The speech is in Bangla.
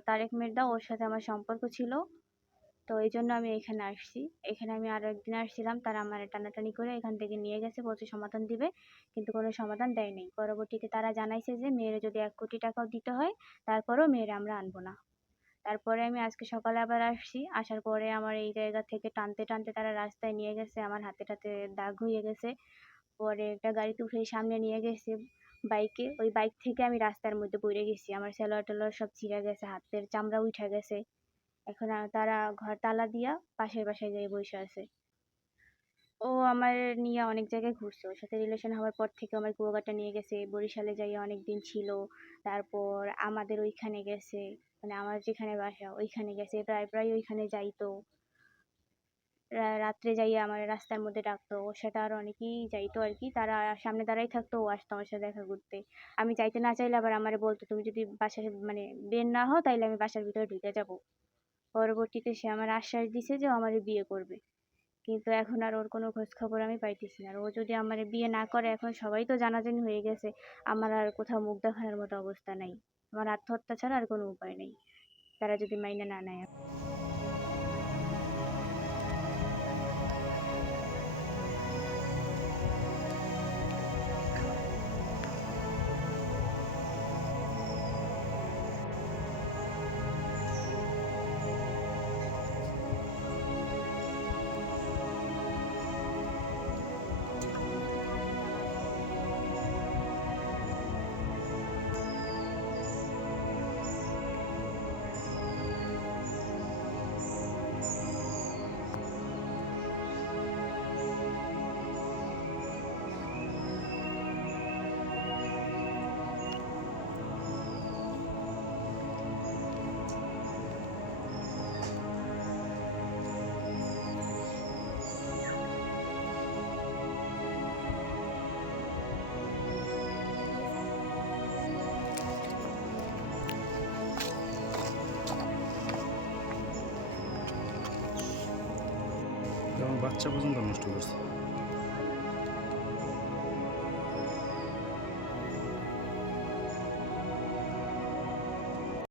তারেক মির্জা, ওর সাথে আমার সম্পর্ক ছিল। তো এইজন্য আমি এখানে আসছি। এখানে আমি আরো একদিন আসছিলাম, তারা আমারে টানাটানি করে এখান থেকে নিয়ে গেছে, বলছে সমাধান দিবে, কিন্তু কোনো সমাধান দেয় নাই। পরবর্তীতে তারা জানাইছে যে মেয়েরে যদি ১ কোটি টাকাও দিতে হয়, তারপরেও মেয়েরে আমরা আনবো না। তারপরে আমি আজকে সকালে আবার আসছি। আসার পরে আমার এই জায়গা থেকে টানতে টানতে তারা রাস্তায় নিয়ে গেছে। আমার হাতে টাতে দাগ হয়ে গেছে। পরে একটা গাড়িতে উঠে সামনে নিয়ে গেছে বাইকে। ওই বাইক থেকে আমি রাস্তার মধ্যে পড়ে গেছি। আমার সেলোয়ার-টেলোয়ার সব ছিঁড়া গেছে, হাতের চামড়া উইঠা গেছে। এখন তারা ঘর তালা দিয়া পাশের বাসায় যেয়ে বইসা আছে। ও আমার নিয়ে অনেক জায়গায় ঘুরছে। ওর সাথে রিলেশন হওয়ার পর থেকে আমার কুয়াকাটা নিয়ে গেছে, বরিশালে যাইয়া অনেকদিন ছিল। তারপর আমাদের ওইখানে গেছে, মানে আমার যেখানে বাসা ওইখানে গেছে। প্রায় ওইখানে যাইতো। রাত্রে যাইয়া আমার রাস্তার মধ্যে ডাকতো। ওর সাথে আরো অনেকেই যাইতো আরকি। তারা সামনে দাঁড়াই থাকতো, ও আসতো আমার সাথে দেখা করতে। আমি যাইতে না চাইলে আবার আমারে বলতো, "তুমি যদি বাসায় মানে বের না হও তাইলে আমি বাসার ভিতরে ঢুইকা যাবো।" পরবর্তীতে সে আমার আশ্বাস দিছে যে ও আমারে বিয়ে করবে। কিন্তু এখন আর ওর কোনো খোঁজ খবর আমি পাইতেছি না। আর ও যদি আমারে বিয়ে না করে, এখন সবাই তো জানাজানি হয়ে গেছে। আমার আর কোথাও মুখ দেখানোর মতো অবস্থা নাই। আমার আত্মহত্যা ছাড়া আর কোনো উপায় নেই। তারা যদি মাইনে না নেয়। আমার বাচ্চা পর্যন্ত নষ্ট করছে।